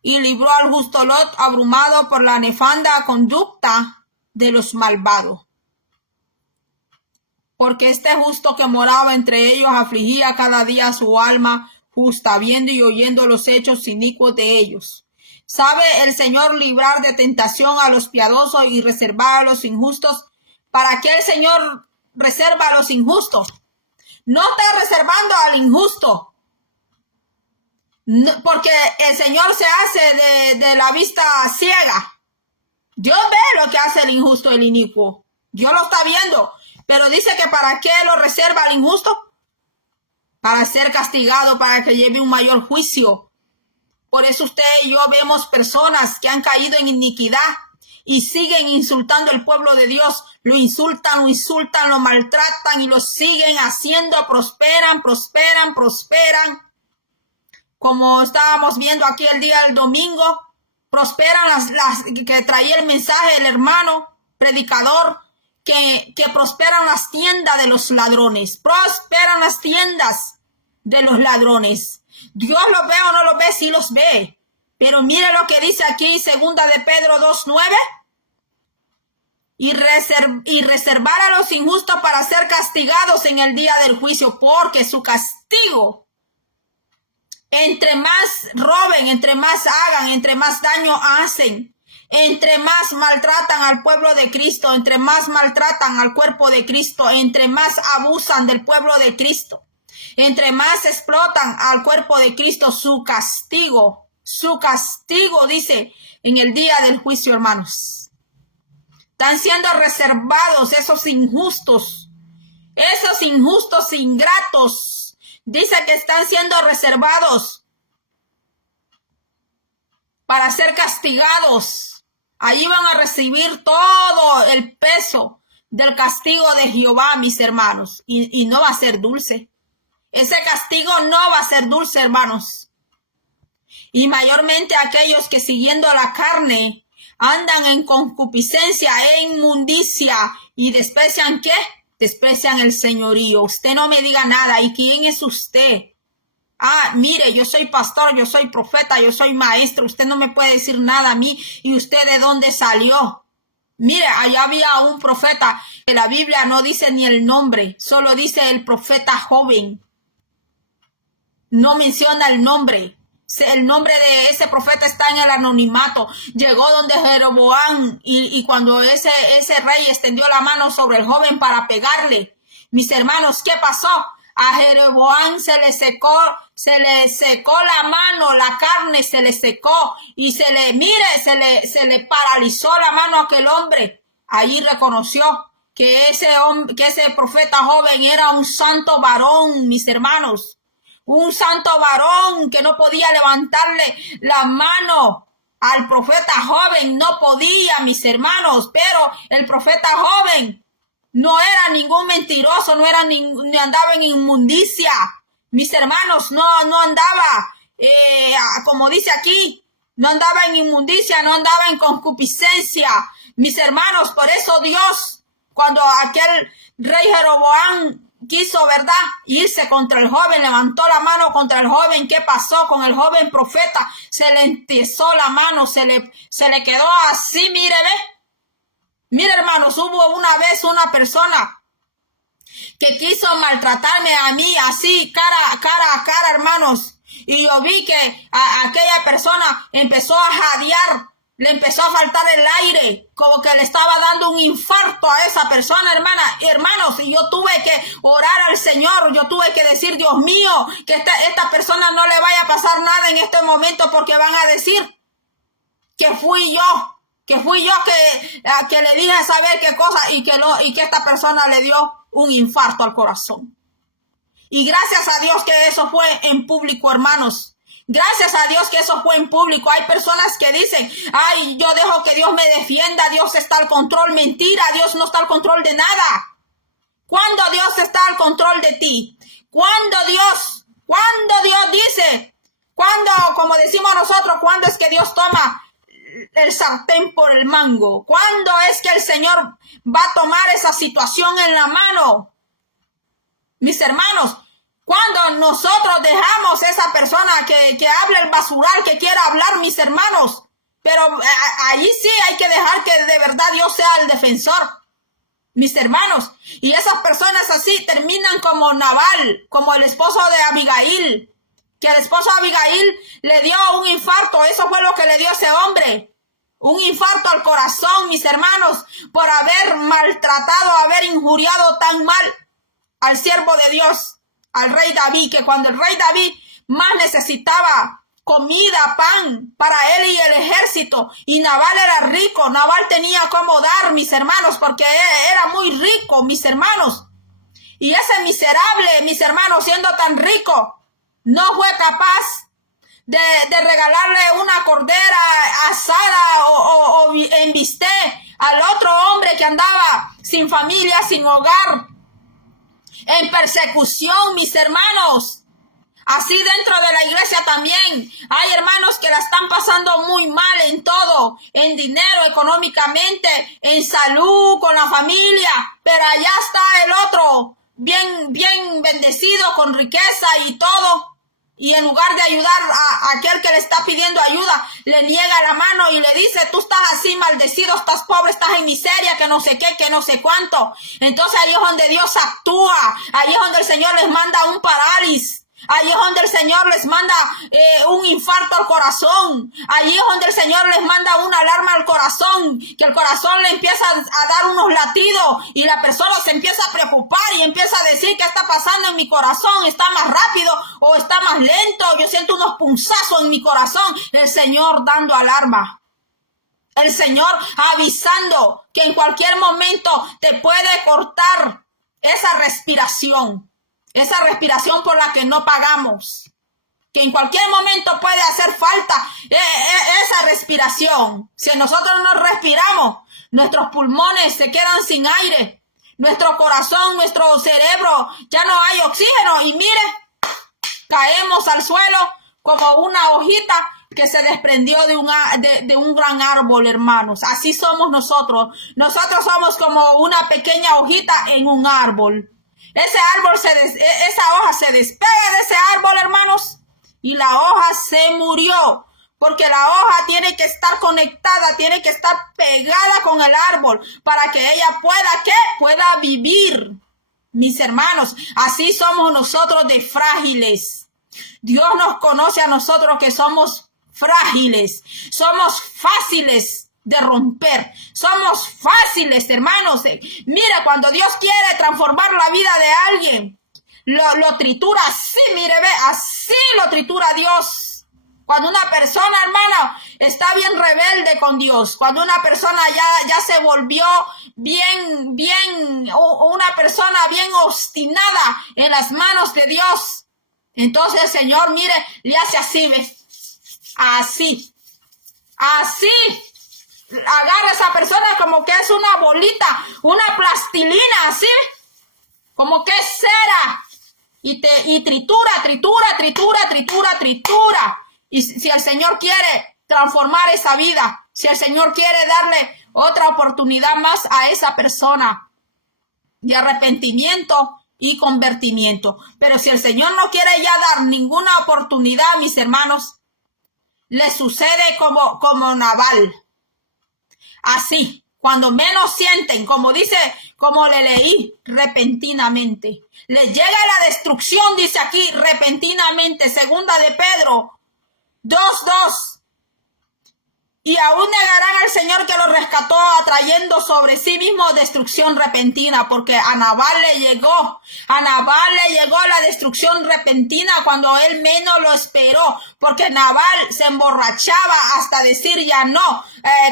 Y libró al justo Lot abrumado por la nefanda conducta de los malvados. Porque este justo que moraba entre ellos afligía cada día su alma justa, viendo y oyendo los hechos inicuos de ellos. ¿Sabe el Señor librar de tentación a los piadosos y reservar a los injustos? ¿Para qué el Señor reserva a los injustos? No está reservando al injusto. No, porque el Señor se hace de la vista ciega. Dios ve lo que hace el injusto, el inicuo. Dios lo está viendo. Pero dice que ¿para qué lo reserva al injusto? Para ser castigado, para que lleve un mayor juicio. Por eso usted y yo vemos personas que han caído en iniquidad y siguen insultando al pueblo de Dios. Lo insultan, lo maltratan y lo siguen haciendo. Prosperan. Como estábamos viendo aquí el día del domingo, prosperan las que traía el mensaje el hermano. predicador, que prosperan las tiendas de los ladrones. Prosperan las tiendas de los ladrones. Dios los ve o no los ve, sí los ve. Pero mire lo que dice aquí, segunda de Pedro 2:9. Y reservar a los injustos para ser castigados en el día del juicio, porque su castigo, entre más roben, entre más hagan, entre más daño hacen, entre más maltratan al pueblo de Cristo, entre más maltratan al cuerpo de Cristo, entre más abusan del pueblo de Cristo, entre más explotan al cuerpo de Cristo, su castigo, dice, en el día del juicio, hermanos. Están siendo reservados esos injustos ingratos. Dice que están siendo reservados para ser castigados. Allí van a recibir todo el peso del castigo de Jehová, mis hermanos. Y no va a ser dulce. Ese castigo no va a ser dulce, hermanos. Y mayormente aquellos que siguiendo la carne andan en concupiscencia e inmundicia y desprecian ¿qué? Desprecian el señorío. Usted no me diga nada. ¿Y quién es usted? Ah, mire, yo soy pastor, yo soy profeta, yo soy maestro. Usted no me puede decir nada a mí. ¿Y usted de dónde salió? Mire, allá había un profeta que la Biblia no dice ni el nombre, solo dice el profeta joven. No menciona el nombre. El nombre de ese profeta está en el anonimato. Llegó donde Jeroboam y cuando ese rey extendió la mano sobre el joven para pegarle. Mis hermanos, ¿qué pasó? A Jeroboam se le secó la mano, la carne se le secó y se le paralizó la mano a aquel hombre. Allí reconoció que ese profeta joven era un santo varón, mis hermanos. Un santo varón que no podía levantarle la mano al profeta joven, no podía, mis hermanos, pero el profeta joven no era ningún mentiroso, ni andaba en inmundicia, mis hermanos, no andaba, como dice aquí, no andaba en inmundicia, no andaba en concupiscencia, mis hermanos. Por eso Dios, cuando aquel rey Jeroboam quiso, ¿verdad?, irse contra el joven, levantó la mano contra el joven. ¿Qué pasó con el joven profeta? Se le entiesó la mano, se le quedó así, mire, ve. Mire, hermanos, hubo una vez una persona que quiso maltratarme a mí, así, cara a cara, hermanos. Y yo vi que aquella persona empezó a jadear, le empezó a faltar el aire, como que le estaba dando un infarto a esa persona, hermanos, y yo tuve que orar al Señor, yo tuve que decir, Dios mío, que esta persona no le vaya a pasar nada en este momento, porque van a decir que fui yo que le dije a saber qué cosa y que esta persona le dio un infarto al corazón. Y gracias a Dios que eso fue en público, hermanos. Gracias a Dios que eso fue en público. Hay personas que dicen, ay, yo dejo que Dios me defienda, Dios está al control. Mentira, Dios no está al control de nada. ¿Cuándo Dios está al control de ti? ¿Cuándo Dios dice? ¿Cuándo, como decimos nosotros, cuándo es que Dios toma el sartén por el mango? ¿Cuándo es que el Señor va a tomar esa situación en la mano? Mis hermanos, cuando nosotros dejamos esa persona que habla el basural, que quiera hablar, mis hermanos, pero ahí sí hay que dejar que de verdad Dios sea el defensor, mis hermanos. Y esas personas así terminan como Nabal, como el esposo de Abigail, que el esposo de Abigail le dio un infarto. Eso fue lo que le dio a ese hombre, un infarto al corazón, mis hermanos, por haber maltratado, haber injuriado tan mal al siervo de Dios, al rey David, que cuando el rey David más necesitaba comida, pan para él y el ejército, y Nabal era rico, Nabal tenía cómo dar, mis hermanos, porque era muy rico, mis hermanos, y ese miserable, mis hermanos, siendo tan rico, no fue capaz de regalarle una cordera asada o en bistec al otro hombre que andaba sin familia, sin hogar, en persecución, mis hermanos. Así dentro de la iglesia también hay hermanos que la están pasando muy mal en todo, en dinero, económicamente, en salud, con la familia, pero allá está el otro, bien bendecido, con riqueza y todo. Y en lugar de ayudar a aquel que le está pidiendo ayuda, le niega la mano y le dice, tú estás así maldecido, estás pobre, estás en miseria, que no sé qué, que no sé cuánto. Entonces ahí es donde Dios actúa, ahí es donde el Señor les manda un parálisis. Ahí es donde el Señor les manda un infarto al corazón. Ahí es donde el Señor les manda una alarma al corazón, que el corazón le empieza a dar unos latidos y la persona se empieza a preocupar y empieza a decir, ¿qué está pasando en mi corazón? ¿Está más rápido o está más lento? Yo siento unos punzazos en mi corazón. El Señor dando alarma. El Señor avisando que en cualquier momento te puede cortar esa respiración. Esa respiración por la que no pagamos, que en cualquier momento puede hacer falta esa respiración. Si nosotros no respiramos, nuestros pulmones se quedan sin aire, nuestro corazón, nuestro cerebro, ya no hay oxígeno y mire, caemos al suelo como una hojita que se desprendió de un gran árbol, hermanos. Así somos nosotros. Nosotros somos como una pequeña hojita en un árbol. Esa hoja se despega de ese árbol, hermanos, y la hoja se murió, porque la hoja tiene que estar conectada, tiene que estar pegada con el árbol para que ella pueda vivir. Mis hermanos, así somos nosotros de frágiles. Dios nos conoce a nosotros que somos frágiles, somos fáciles de romper, somos fáciles, hermanos. Mira, cuando Dios quiere transformar la vida de alguien, lo tritura así, mire, ve, así lo tritura Dios. Cuando una persona, hermano, está bien rebelde con Dios, cuando una persona ya se volvió una persona bien obstinada en las manos de Dios, entonces el Señor, mire, le hace así, ve, así, agarra a esa persona como que es una bolita, una plastilina, así, como que es cera, y tritura. Y si el Señor quiere transformar esa vida, si el Señor quiere darle otra oportunidad más a esa persona de arrepentimiento y convertimiento, pero si el Señor no quiere ya dar ninguna oportunidad, mis hermanos, le sucede como Nabal. Así, cuando menos sienten, como le leí, repentinamente. Les llega la destrucción, dice aquí, repentinamente. Segunda de Pedro 2:2. Y aún negarán al Señor que lo rescató, atrayendo sobre sí mismo destrucción repentina, porque a Nabal le llegó la destrucción repentina cuando él menos lo esperó, porque Nabal se emborrachaba hasta decir ya no,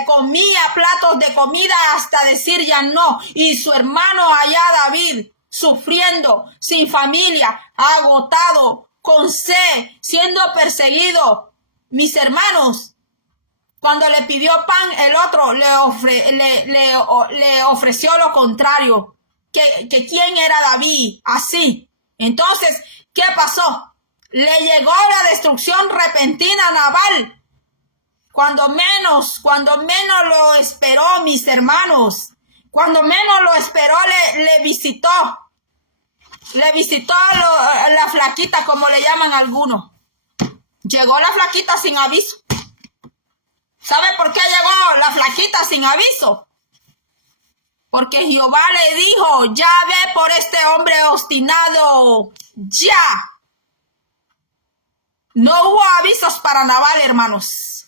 comía platos de comida hasta decir ya no, y su hermano allá David, sufriendo, sin familia, agotado, con sed, siendo perseguido. Mis hermanos, cuando le pidió pan, el otro le ofreció lo contrario. Que quién era David, así. Entonces, ¿qué pasó? Le llegó la destrucción repentina a Nabal. Cuando menos lo esperó, mis hermanos. Cuando menos lo esperó, le visitó. Le visitó la flaquita, como le llaman algunos. Llegó la flaquita sin aviso. ¿Sabe por qué llegó la flaquita sin aviso? Porque Jehová le dijo, ya ve por este hombre obstinado, ya. No hubo avisos para Nabal, hermanos.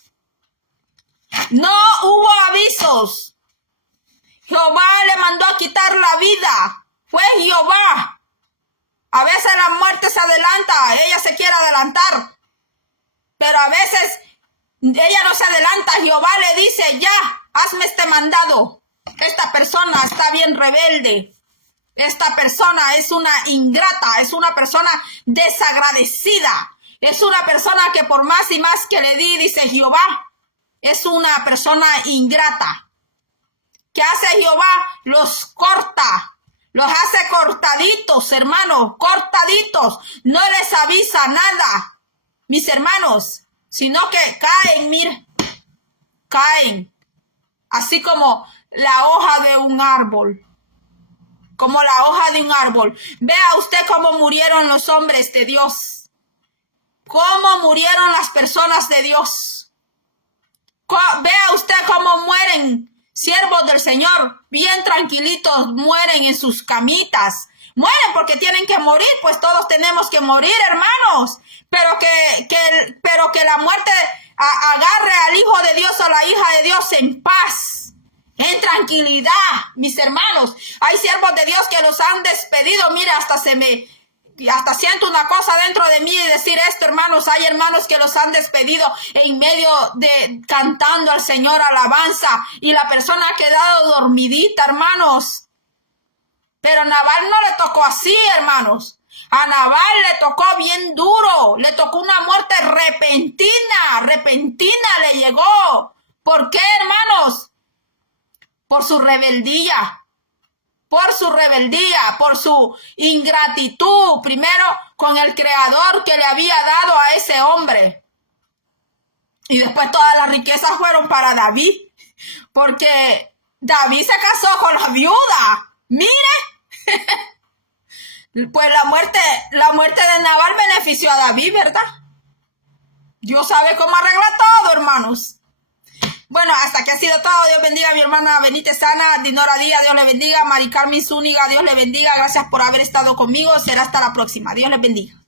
No hubo avisos. Jehová le mandó a quitar la vida. Fue Jehová. A veces la muerte se adelanta, ella se quiere adelantar. Pero a veces ella no se adelanta, Jehová le dice, ya, hazme este mandado. Esta persona está bien rebelde. Esta persona es una ingrata, es una persona desagradecida. Es una persona que por más y más que le di, dice Jehová, es una persona ingrata. ¿Qué hace Jehová? Los corta, Los hace cortaditos, hermanos, cortaditos. No les avisa nada, mis hermanos, sino que caen, miren, caen. Así como la hoja de un árbol. Como la hoja de un árbol. Vea usted cómo murieron los hombres de Dios. Cómo murieron las personas de Dios. Vea usted cómo mueren siervos del Señor, bien tranquilitos, mueren en sus camitas. Mueren porque tienen que morir, pues todos tenemos que morir, hermanos. Pero que la muerte agarre al Hijo de Dios o la hija de Dios en paz, en tranquilidad, mis hermanos. Hay siervos de Dios que los han despedido. Mira, hasta siento una cosa dentro de mí y decir esto, hermanos. Hay hermanos que los han despedido en medio de cantando al Señor alabanza y la persona ha quedado dormidita, hermanos. Pero a Nabal no le tocó así, hermanos. A Nabal le tocó bien duro, le tocó una muerte repentina le llegó. ¿Por qué, hermanos? Por su rebeldía. Por su ingratitud, primero con el Creador que le había dado a ese hombre. Y después todas las riquezas fueron para David, porque David se casó con la viuda. Mire, pues la muerte de Nabal benefició a David, ¿verdad? Dios sabe cómo arregla todo, hermanos. Bueno, hasta aquí ha sido todo. Dios bendiga a mi hermana Benítez Sana, Dinora Díaz, Dios le bendiga. Mari Carmen Zúñiga, Dios le bendiga. Gracias por haber estado conmigo. Será hasta la próxima. Dios les bendiga.